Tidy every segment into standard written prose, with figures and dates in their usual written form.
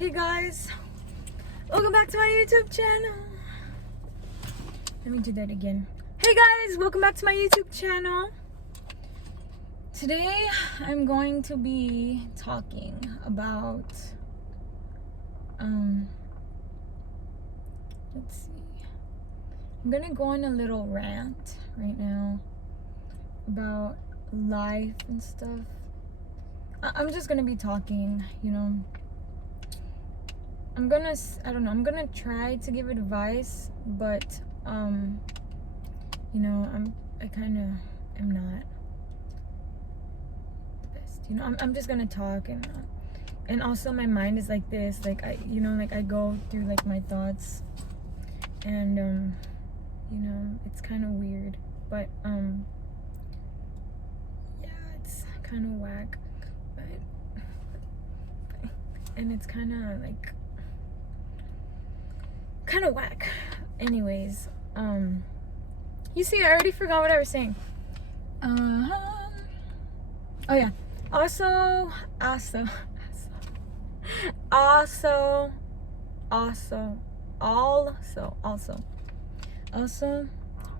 Hey guys, welcome back to my YouTube channel. Let me do that again. Hey guys, welcome back to my YouTube channel. Today I'm going to be talking about let's see. I'm gonna go on a little rant right now about life and stuff. I'm just gonna be talking, you know. I'm gonna try to give advice, but you know, I kind of am not the best. You know, I'm just gonna talk, and also my mind is like this, like I go through like my thoughts, and you know, it's kind of weird, but yeah, it's kind of whack, and it's kind of like whack. Anyways, you see, I already forgot what I was saying. Oh yeah. Also, oh my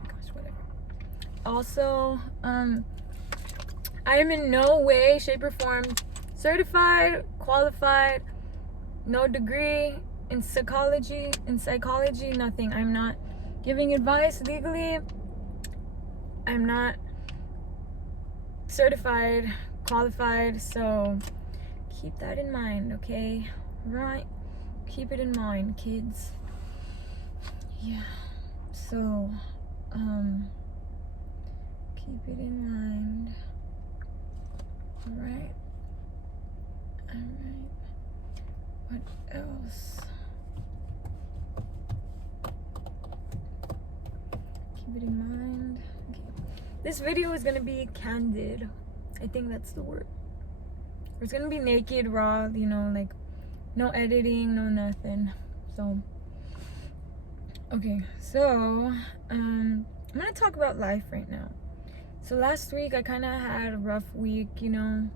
gosh, whatever. Also, I am in no way, shape, or form certified, qualified, no degree in psychology, nothing. I'm not giving advice legally. I'm not certified, qualified, so keep that in mind, okay? Right? Keep it in mind, kids. Yeah. So, keep it in mind. Alright. What else? Keep it in mind. Okay. This video is gonna be candid. I think that's the word. It's gonna be naked, raw, you know, like no editing, no nothing. So, okay, so I'm gonna talk about life right now. So last week I kind of had a rough week, you know.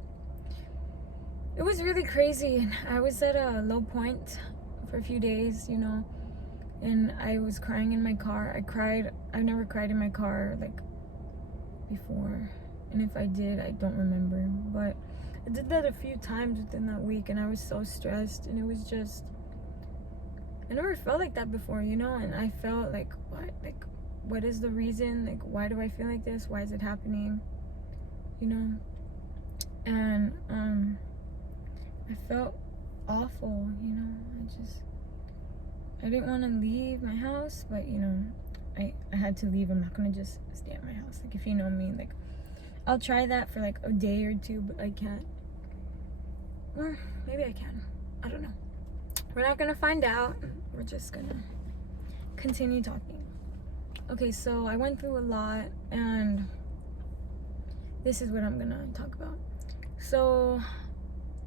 It was really crazy. I was at a low point for a few days, you know, and I was crying in my car. I've never cried in my car like before, and if I did, I don't remember, but I did that a few times within that week, and I was so stressed, and it was just, I never felt like that before, you know. And I felt like, what is the reason? Like, why do I feel like this? Why is it happening? You know? And I felt awful, you know. I didn't want to leave my house, but you know, I had to leave. I'm not gonna just stay at my house. Like, if you know me, like, I'll try that for like a day or two, but I can't. Or maybe I can. I don't know. We're not gonna find out. We're just gonna continue talking. Okay, so I went through a lot, and this is what I'm gonna talk about. So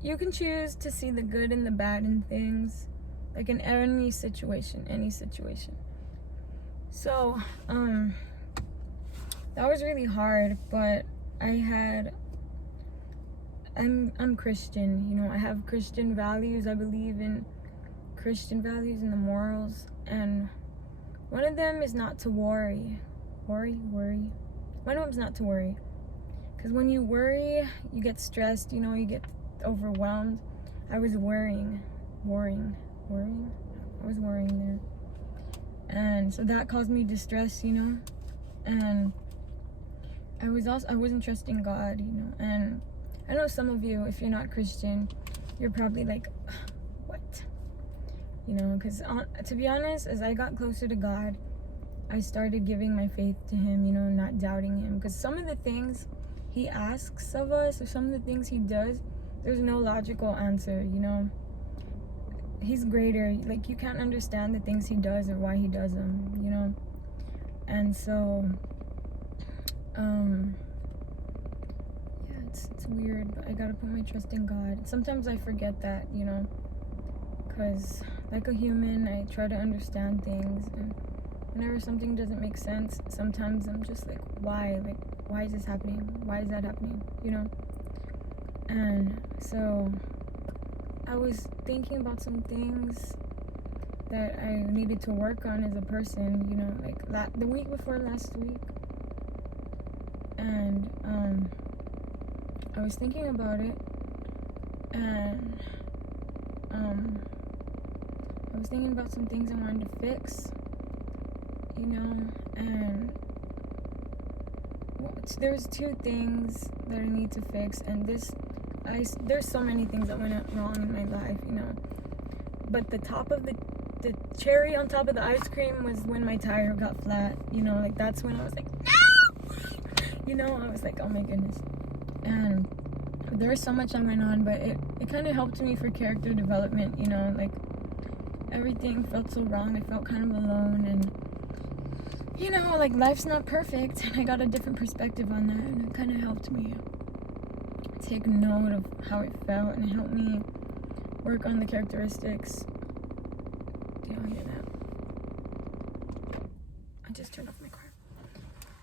you can choose to see the good and the bad in things, like in any situation. So that was really hard, but I'm Christian, you know. I have Christian values. I believe in Christian values and the morals, and one of them is not to worry. One of them is not to worry, because when you worry, you get stressed, you know, you get overwhelmed. I was worrying. I was worrying there, and so that caused me distress, you know. And I wasn't trusting God, you know. And I know some of you, if you're not Christian, you're probably like, what? You know, because to be honest, as I got closer to God, I started giving my faith to Him, you know, not doubting Him. Because some of the things He asks of us, or some of the things He does, there's no logical answer, you know. He's greater. Like, you can't understand the things He does or why He does them, you know. And so, yeah, it's weird, but I gotta put my trust in God. Sometimes I forget that, you know, because like a human, I try to understand things, and whenever something doesn't make sense, sometimes I'm just like, why? Like, why is this happening? Why is that happening? You know? And so I was thinking about some things that I needed to work on as a person, you know, like the week before last week. And I was thinking about it, and I was thinking about some things I wanted to fix, you know, and there's two things that I need to fix, and there's so many things that went wrong in my life, you know, but the cherry on top of the ice cream was when my tire got flat, you know, like that's when I was like, no, you know, I was like, oh my goodness. And there was so much that went on, but it kind of helped me for character development, you know, like everything felt so wrong. I felt kind of alone, and you know, like life's not perfect, and I got a different perspective on that, and it kind of helped me take note of how it felt, and it helped me work on the characteristics. Do y'all hear that? I just turned off my car.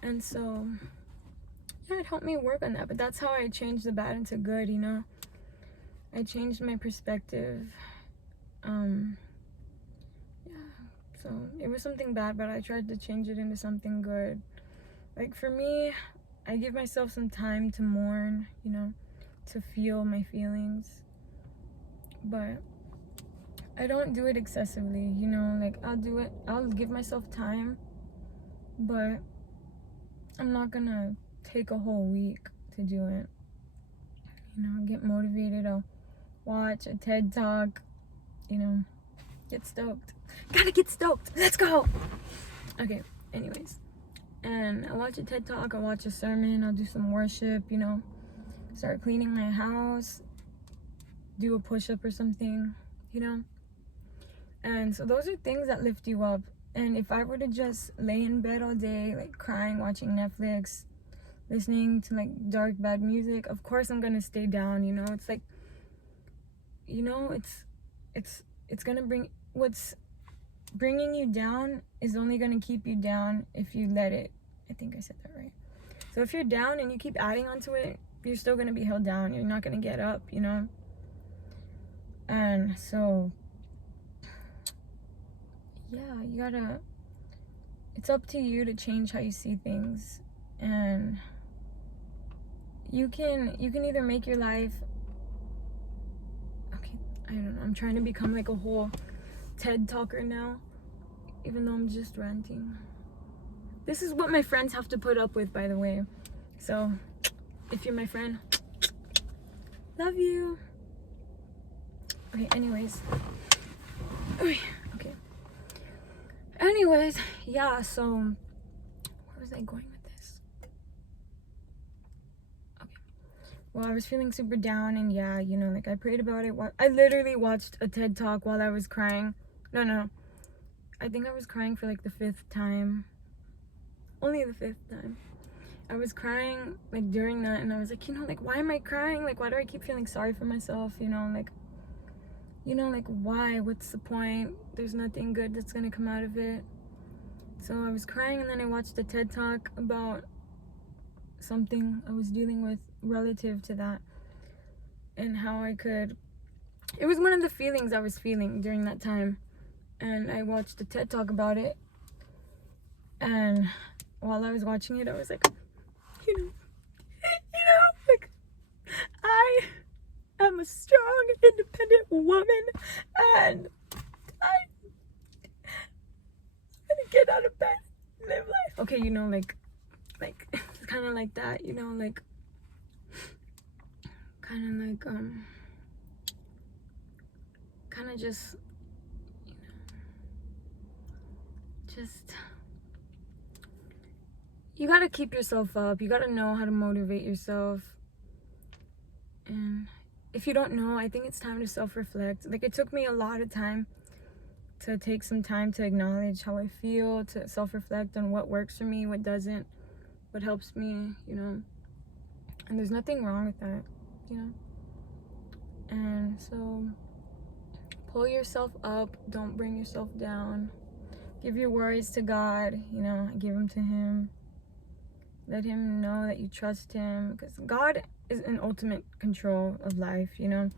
And so yeah, it helped me work on that, but that's how I changed the bad into good, you know. I changed my perspective. So it was something bad, but I tried to change it into something good. Like for me, I give myself some time to mourn, you know, to feel my feelings, but I don't do it excessively, you know, like I'll give myself time, but I'm not gonna take a whole week to do it. You know, get motivated, I'll watch a TED Talk, you know, get stoked. Gotta get stoked. Let's go. Okay, anyways. And I watch a TED Talk, I watch a sermon, I'll do some worship, you know, start cleaning my house, do a push-up or something, you know. And so those are things that lift you up. And if I were to just lay in bed all day, like crying, watching Netflix, listening to like dark, bad music, of course I'm gonna stay down, you know. It's like, you know, it's gonna bring, what's bringing you down is only gonna keep you down if you let it. I think I said that right. So if you're down and you keep adding onto it, you're still gonna be held down. You're not gonna get up, you know. And so yeah, you gotta, it's up to you to change how you see things. And you can either make your life, okay, I don't know, I'm trying to become like a whole TED talker now, even though I'm just ranting. This is what my friends have to put up with, by the way. So if you're my friend, love you. Okay, anyways. Okay. Anyways, yeah, so where was I going with this? Okay. Well, I was feeling super down, and yeah, you know, like I prayed about it. I literally watched a TED Talk while I was crying. No. I think I was crying for like the 5th time. Only the 5th time. I was crying like during that, and I was like, you know, like why am I crying? Like why do I keep feeling sorry for myself? You know, like why? What's the point? There's nothing good that's gonna come out of it. So I was crying, and then I watched a TED Talk about something I was dealing with relative to that, and how I could, it was one of the feelings I was feeling during that time, and I watched a TED Talk about it. And while I was watching it, I was like, you know, like I am a strong, independent woman, and I'm gonna get out of bed, live life. Okay, you know, like kind of like that, you know, like kind of just, you know, just, you gotta keep yourself up. You gotta know how to motivate yourself. And if you don't know, I think it's time to self-reflect. Like, it took me a lot of time to take some time to acknowledge how I feel, to self-reflect on what works for me, what doesn't, what helps me, you know. And there's nothing wrong with that, you know. And so pull yourself up, don't bring yourself down. Give your worries to God, you know, give them to Him. Let Him know that you trust Him, because God is in ultimate control of life, you know.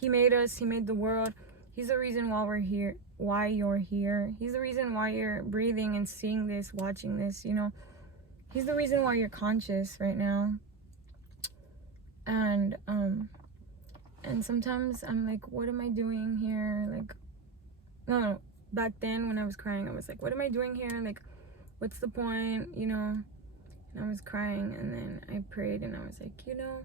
He made us. He made the world. He's the reason why we're here, why you're here. He's the reason why you're breathing and seeing this, watching this, you know. He's the reason why you're conscious right now. And sometimes I'm like, what am I doing here? Like, no, back then when I was crying, I was like, what am I doing here? Like, what's the point, you know? And I was crying, and then I prayed, and I was like, you know,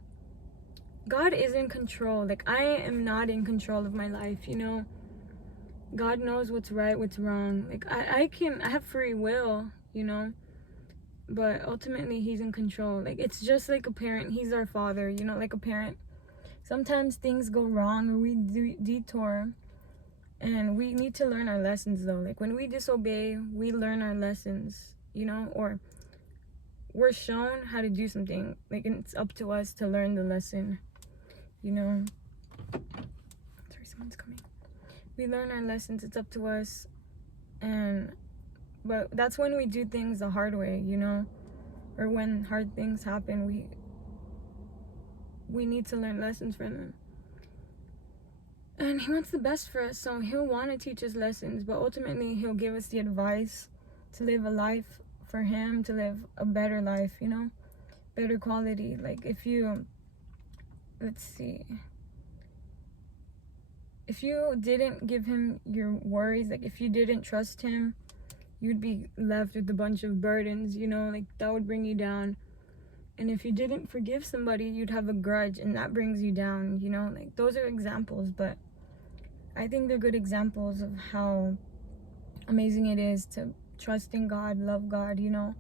God is in control. Like, I am not in control of my life, you know. God knows what's right, what's wrong. Like, I have free will, you know, but ultimately he's in control. Like, it's just like a parent. He's our father, you know, like a parent. Sometimes things go wrong, or we detour, and we need to learn our lessons, though. Like, when we disobey, we learn our lessons, you know, or we're shown how to do something. Like, and it's up to us to learn the lesson, you know. Sorry, someone's coming. We learn our lessons. It's up to us. But that's when we do things the hard way, you know, or when hard things happen, we need to learn lessons from them. And he wants the best for us, so he'll want to teach us lessons, but ultimately he'll give us the advice to live a life for him, to live a better life, you know, better quality. Like, if you, let's see, if you didn't give him your worries, like if you didn't trust him, you'd be left with a bunch of burdens, you know, like that would bring you down. And if you didn't forgive somebody, you'd have a grudge, and that brings you down, you know. Like, those are examples, but I think they're good examples of how amazing it is to trust in God, love God, you know.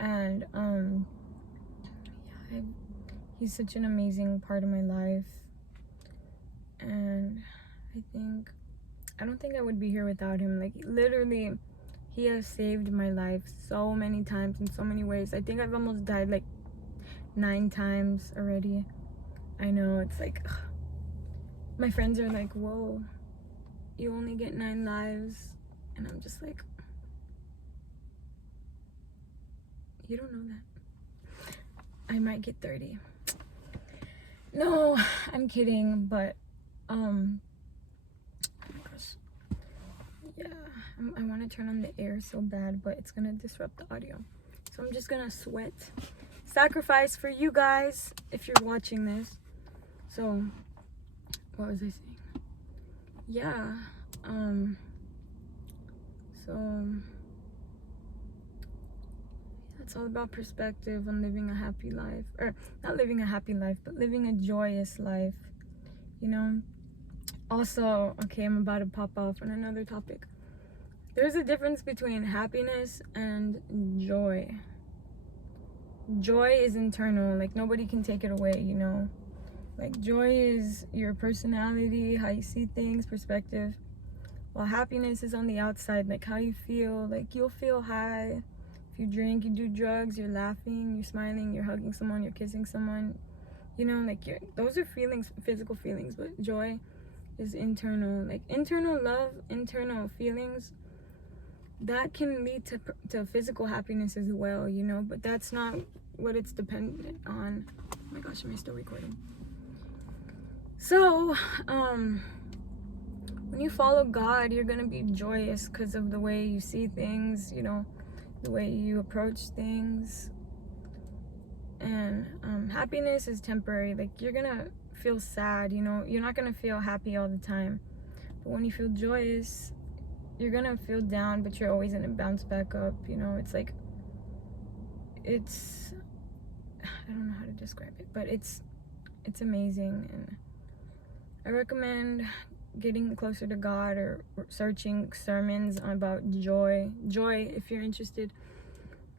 And yeah, he's such an amazing part of my life. And I don't think I would be here without him. Like, literally, he has saved my life so many times in so many ways. I think I've almost died like 9 times already. I know, it's like, ugh. My friends are like, whoa, you only get 9 lives. And I'm just like, you don't know that. I might get 30. No, I'm kidding, but oh my gosh, yeah, I want to turn on the air so bad, but it's gonna disrupt the audio, so I'm just gonna sweat, sacrifice for you guys if you're watching this. So what was I saying? Yeah, so it's all about perspective on living a happy life, or not living a happy life, but living a joyous life, you know. Also, okay, I'm about to pop off on another topic. There's a difference between happiness and joy. Joy is internal, like nobody can take it away, you know. Like, joy is your personality, how you see things, perspective. While happiness is on the outside, like how you feel. Like, you'll feel high if you drink, you do drugs, you're laughing, you're smiling, you're hugging someone, you're kissing someone, you know. Like, those are feelings, physical feelings. But joy is internal, like internal love, internal feelings that can lead to physical happiness as well, you know. But that's not what it's dependent on. Oh my gosh, am I still recording? So when you follow God, you're gonna be joyous because of the way you see things, you know, the way you approach things. And happiness is temporary. Like, you're gonna feel sad, you know, you're not gonna feel happy all the time. But when you feel joyous, you're gonna feel down, but you're always gonna bounce back up, you know. It's like, I don't know how to describe it, but it's amazing. And I recommend getting closer to God, or searching sermons about joy, if you're interested.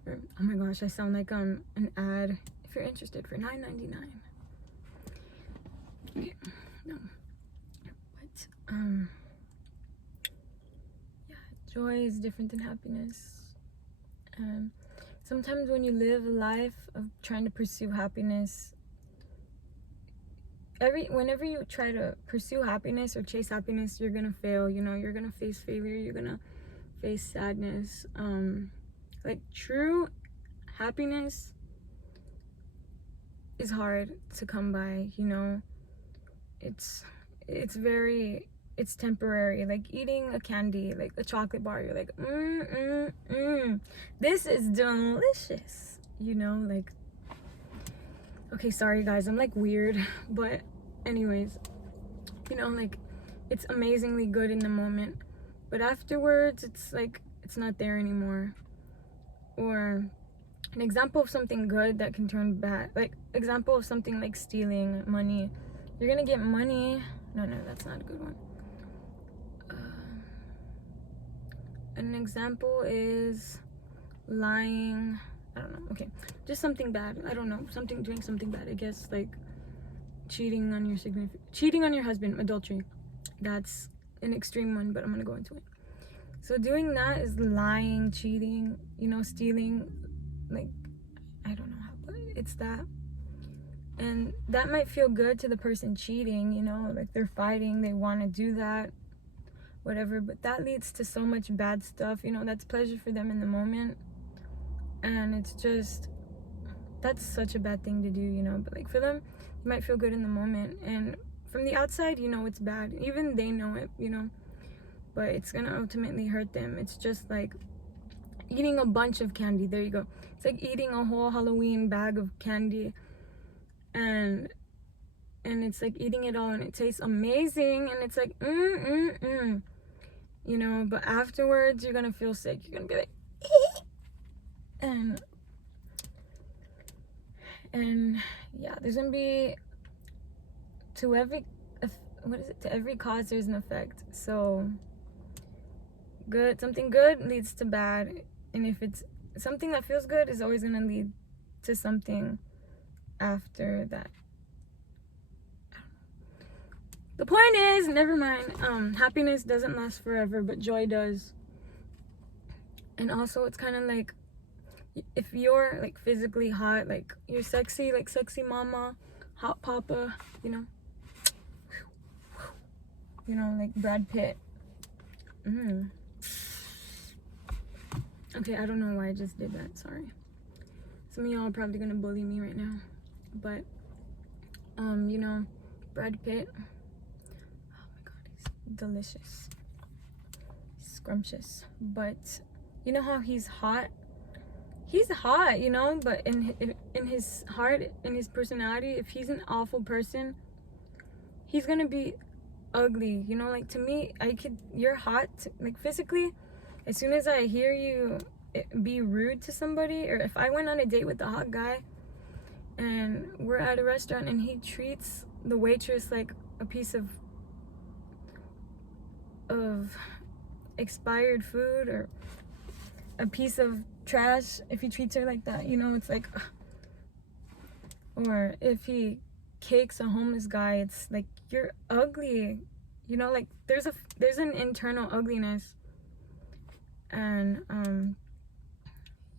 Or, oh my gosh, I sound like an ad. If you're interested, for $9.99. Okay, no, but yeah, joy is different than happiness. Sometimes when you live a life of trying to pursue happiness, whenever you try to pursue happiness or chase happiness, you're gonna fail, you know. You're gonna face failure, you're gonna face sadness. Like, true happiness is hard to come by, you know. It's it's temporary. Like eating a candy, like a chocolate bar, you're like, this is delicious, you know, like, okay, sorry guys, I'm like weird, but anyways, you know, like, it's amazingly good in the moment, but afterwards it's like it's not there anymore. Or an example of something good that can turn bad, like example of something like stealing money. You're gonna get money. No, that's not a good one. An example is lying. I don't know. Okay, just something bad. I don't know. Doing something bad. I guess like cheating on your husband, adultery. That's an extreme one, but I'm gonna go into it. So doing that is lying, cheating, you know, stealing. Like, I don't know how, but it's that. And that might feel good to the person cheating, you know, like they're fighting, they want to do that, whatever, but that leads to so much bad stuff, you know. That's pleasure for them in the moment, and it's just, that's such a bad thing to do, you know. But like for them, you might feel good in the moment, and from the outside, you know, it's bad, even they know it, you know, but it's gonna ultimately hurt them. It's just like eating a bunch of candy. There you go. It's like eating a whole Halloween bag of candy, and it's like eating it all, and it tastes amazing, and it's like you know, but afterwards you're gonna feel sick. You're gonna be like and yeah, there's gonna be, to every cause there's an effect. So something good leads to bad, and if it's something that feels good, is always gonna lead to something after that. The point is, never mind, happiness doesn't last forever, but joy does. And also, it's kind of like, if you're like physically hot, like you're sexy, like sexy mama, hot papa, you know, like Brad Pitt. Okay, I don't know why I just did that, sorry. Some of y'all are probably gonna bully me right now, but you know, Brad Pitt, oh my god, he's delicious, scrumptious. But you know how he's hot, you know, but in his heart, in his personality, if he's an awful person, he's gonna be ugly, you know. Like, to me, you're hot, like physically. As soon as I hear you be rude to somebody, or if I went on a date with a hot guy and we're at a restaurant and he treats the waitress like a piece of expired food or a piece of trash, if he treats her like that, you know, it's like, or if he cakes a homeless guy, it's like, you're ugly, you know. Like, there's an internal ugliness. And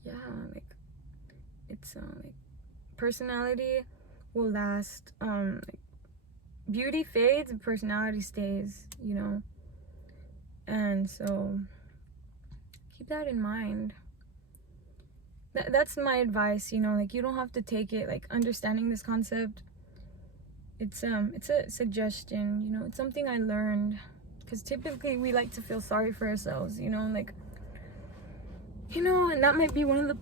yeah, like, it's like, personality will last, like, beauty fades, personality stays, you know. And so keep that in mind. That's my advice, you know. Like, you don't have to take it, like, understanding this concept, it's a suggestion, you know. It's something I learned, because typically we like to feel sorry for ourselves, you know, like, you know, and that might be one of the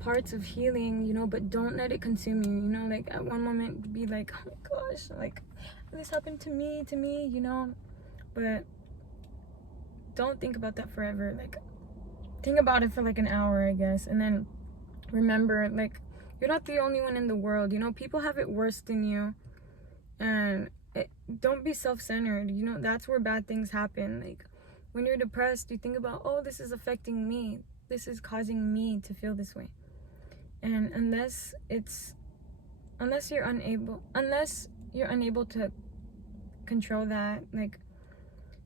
parts of healing, you know. But don't let it consume you, you know. Like, at one moment be like, oh my gosh, like, this happened to me, you know. But don't think about that forever. Like, think about it for like an hour, I guess, and then remember, like, you're not the only one in the world, you know. People have it worse than you, and don't be self-centered, you know. That's where bad things happen. Like, when you're depressed, you think about, oh, this is affecting me, this is causing me to feel this way. And unless you're unable to control that, like,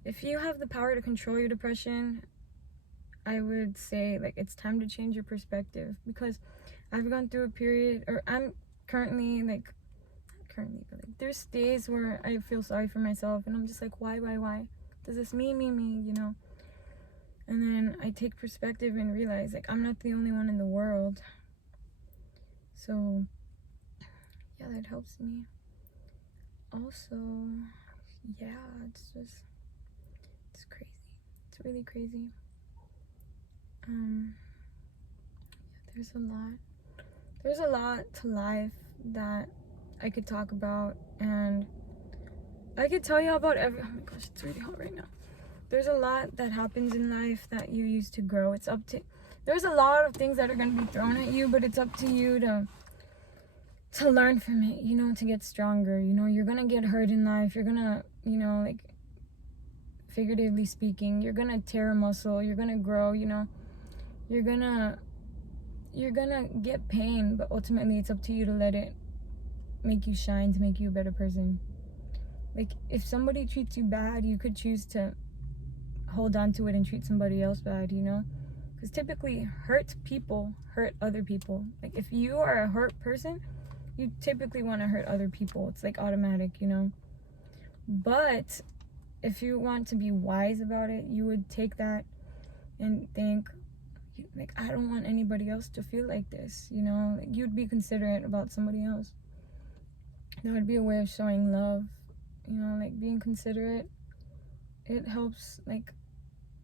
if you have the power to control your depression, I would say, like, it's time to change your perspective. Because I've gone through a period, or I'm currently, like, not currently, but like, there's days where I feel sorry for myself, and I'm just like, why does this me, you know. And then I take perspective and realize, like, I'm not the only one in the world. So yeah, that helps me. Also, yeah, it's crazy. It's really crazy. There's a lot. There's a lot to life that I could talk about, and I could tell you about oh my gosh, it's really hot right now. There's a lot that happens in life that you use to grow. There's a lot of things that are going to be thrown at you, but it's up to you to learn from it, you know, to get stronger. You know, you're going to get hurt in life. You're going to, you know, like, figuratively speaking, you're going to tear a muscle. You're going to grow, you know. You're going to get pain, but ultimately it's up to you to let it make you shine, to make you a better person. Like, if somebody treats you bad, you could choose to hold on to it and treat somebody else bad, you know? Because typically hurt people hurt other people. Like, if you are a hurt person, you typically want to hurt other people. It's like automatic, you know? But if you want to be wise about it, you would take that and think, like, I don't want anybody else to feel like this, you know? Like, you'd be considerate about somebody else. That would be a way of showing love, you know? Like, being considerate, it helps, like,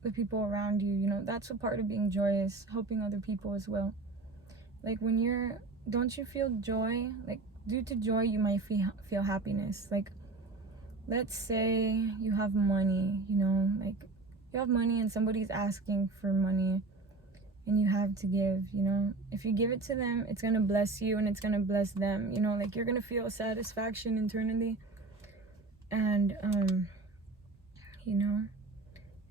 the people around you, you know? That's a part of being joyous, helping other people as well. Like, don't you feel joy? Like, due to joy, you might feel happiness. Like, let's say you have money, you know? Like, you have money and somebody's asking for money, and you have to give, you know? If you give it to them, it's gonna bless you and it's gonna bless them, you know? Like, you're gonna feel satisfaction internally. And, you know,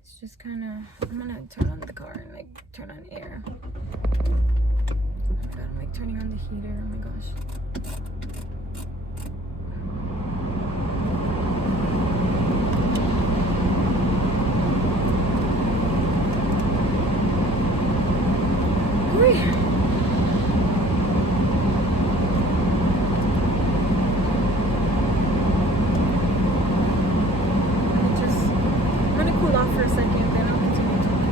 it's just kind of, I'm gonna turn on the car and, like, turn on air. Oh my god, I'm, like, turning on the heater. Oh my gosh. For a second, then I'll continue talking.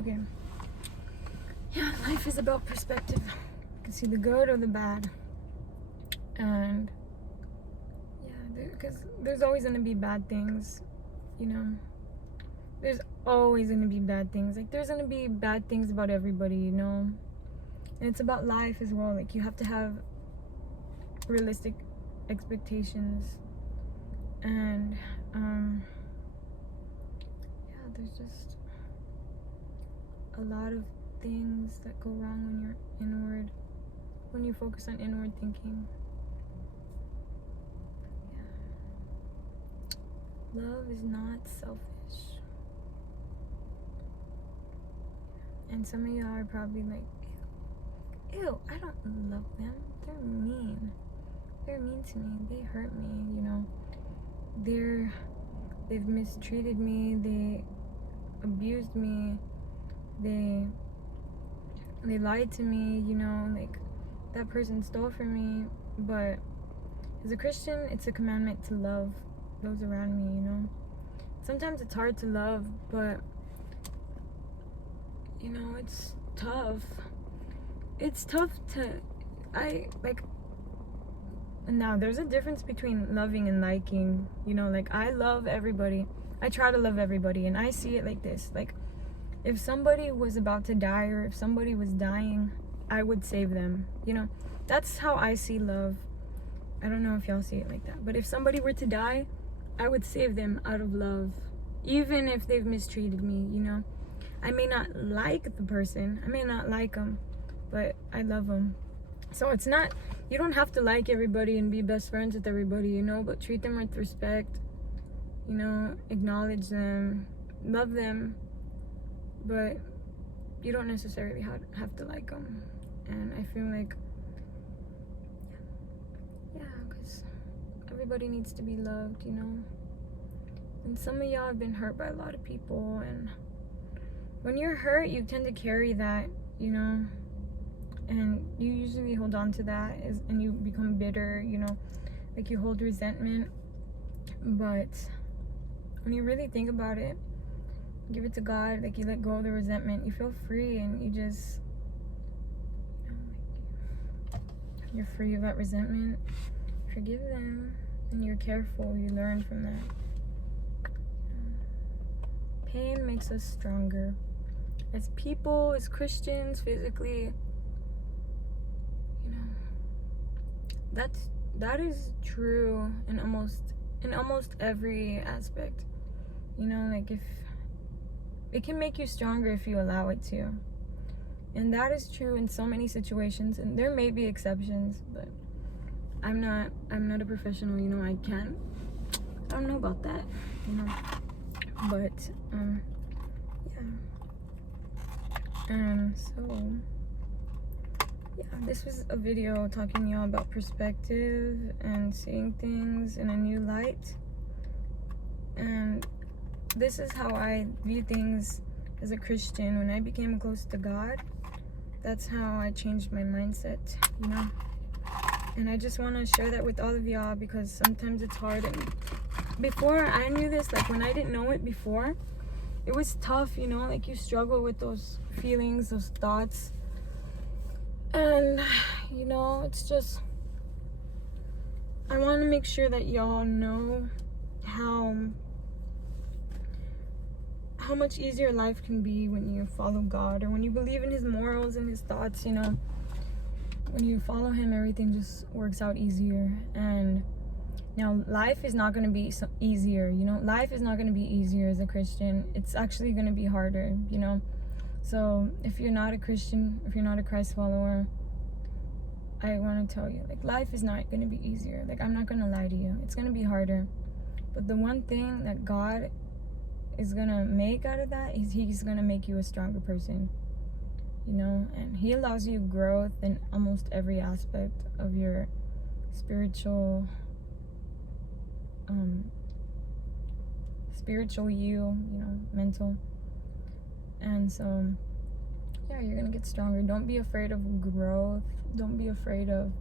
Okay. Yeah, life is about perspective. You can see the good or the bad. And yeah, because there's always going to be bad things. You know, there's always gonna be bad things. Like, there's gonna be bad things about everybody, you know. And it's about life as well. Like, you have to have realistic expectations. And yeah, there's just a lot of things that go wrong when you're inward, when you focus on inward thinking. Love is not selfish. And some of y'all are probably like, ew, I don't love them. They're mean. They're mean to me. They hurt me, you know. They've mistreated me. They abused me. They lied to me, you know. Like, that person stole from me. But as a Christian, it's a commandment to love those around me, you know. Sometimes it's hard to love, but you know, it's tough. It's tough to now there's a difference between loving and liking, you know. Like, I love everybody. I try to love everybody, and I see it like this. Like, if somebody was about to die, or if somebody was dying, I would save them, you know. That's how I see love. I don't know if y'all see it like that, but if somebody were to die, I would save them out of love, even if they've mistreated me, you know. I may not like the person, I may not like them, but I love them. So it's not, you don't have to like everybody and be best friends with everybody, you know, but treat them with respect, you know, acknowledge them, love them, but you don't necessarily have to like them. And I feel like, yeah, because everybody needs to be loved, you know. And some of y'all have been hurt by a lot of people, and when you're hurt, you tend to carry that, you know, and you usually hold on to that, and you become bitter, you know, like you hold resentment. But when you really think about it, give it to God, like you let go of the resentment, you feel free, and you just, you're free of that resentment. Forgive them, and you're careful, you learn from that. Pain makes us stronger as people, as Christians, physically. That is true in almost every aspect. Like, if it can make you stronger if you allow it to. And that is true in so many situations, and there may be exceptions, but I'm not a professional, I don't know about that, but yeah. And so yeah, this was a video talking to y'all about perspective and seeing things in a new light. And this is how I view things as a Christian. When I became close to God, that's how I changed my mindset, And I just want to share that with all of y'all, because sometimes it's hard. And before I knew this, like when I didn't know it before, it was tough, like you struggle with those feelings, those thoughts. And, it's just, I want to make sure that y'all know how much easier life can be when you follow God, or when you believe in His morals and His thoughts, When you follow Him, everything just works out easier. And now life is not going to be easier, Life is not going to be easier as a Christian. It's actually going to be harder, So if you're not a Christian, if you're not a Christ follower, I want to tell you, like, life is not going to be easier. Like, I'm not going to lie to you. It's going to be harder. But the one thing that God is going to make out of that is He's going to make you a stronger person, And He allows you growth in almost every aspect of your spiritual you, mental. And so, yeah, you're going to get stronger. Don't be afraid of growth. Don't be afraid of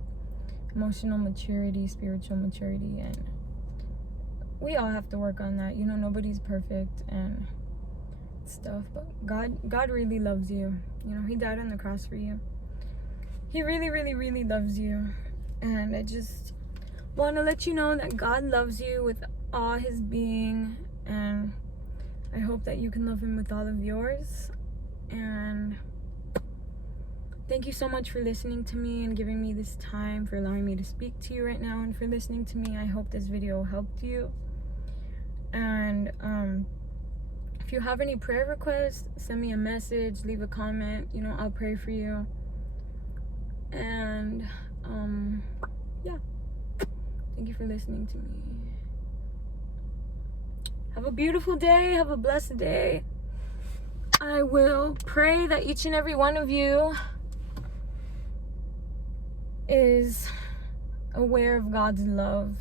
emotional maturity, spiritual maturity. And we all have to work on that. Nobody's perfect and stuff. But God really loves you. He died on the cross for you. He really, really, really loves you. And I just want to let you know that God loves you with all His being. And I hope that you can love Him with all of yours. And thank you so much for listening to me and giving me this time, for allowing me to speak to you right now, and for listening to me. I hope this video helped you. And if you have any prayer requests, send me a message, leave a comment. I'll pray for you. And yeah, thank you for listening to me. Have a beautiful day. Have a blessed day. I will pray that each and every one of you is aware of God's love.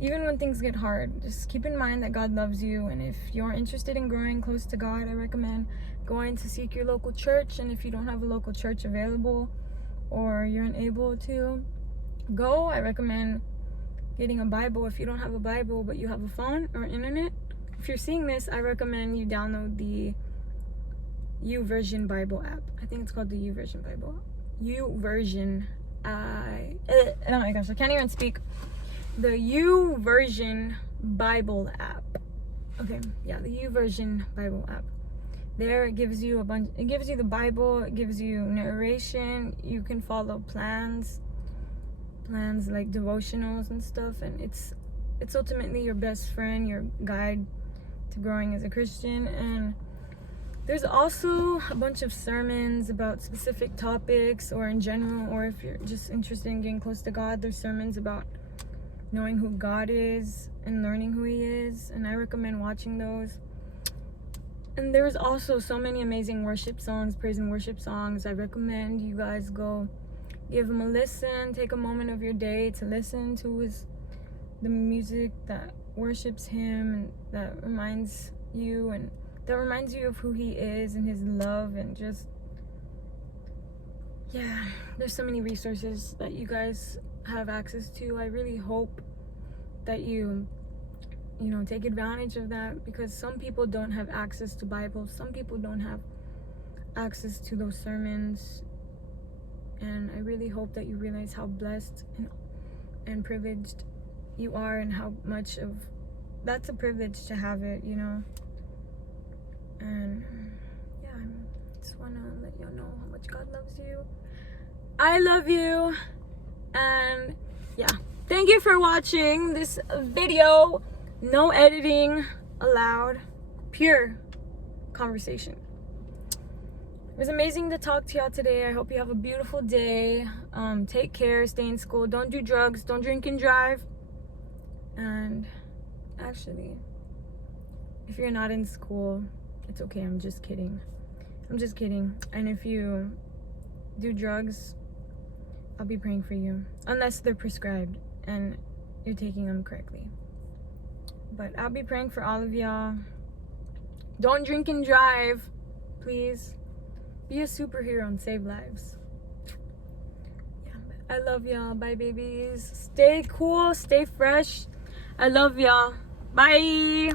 Even when things get hard, just keep in mind that God loves you. And if you're interested in growing close to God, I recommend going to seek your local church. And if you don't have a local church available, or you're unable to go, I recommend getting a Bible. If you don't have a Bible but you have a phone or internet, if you're seeing this, I recommend you download the YouVersion Bible app. I think it's called the YouVersion Bible. YouVersion. Oh my gosh, I can't even speak. The YouVersion Bible app. Okay, yeah, the YouVersion Bible app. There it gives you it gives you the Bible, it gives you narration, you can follow plans like devotionals and stuff, and it's ultimately your best friend, your guide to growing as a Christian. And there's also a bunch of sermons about specific topics, or in general, or if you're just interested in getting close to God, there's sermons about knowing who God is and learning who He is, and I recommend watching those. And there's also so many amazing worship songs, praise and worship songs. I recommend you guys go give them a listen. Take a moment of your day to listen to the music that worships Him, and that reminds you of who He is and His love. And just, yeah, there's so many resources that you guys have access to. I really hope that you know, take advantage of that, because some people don't have access to Bible. Some people don't have access to those sermons. And I really hope that you realize how blessed and privileged you are, and how much of that's a privilege to have it, you know. And yeah, I just want to let y'all know how much God loves you. I love you. And yeah, thank you for watching this video. No editing allowed, pure conversation. It was amazing to talk to y'all today. I hope you have a beautiful day. Take care, stay in school, don't do drugs, don't drink and drive. And actually, if you're not in school, it's okay. I'm just kidding. And if you do drugs, I'll be praying for you, unless they're prescribed and you're taking them correctly. But I'll be praying for all of y'all. Don't drink and drive, please. Be a superhero and save lives. Yeah, I love y'all. Bye, babies. Stay cool, stay fresh. I love y'all. Bye.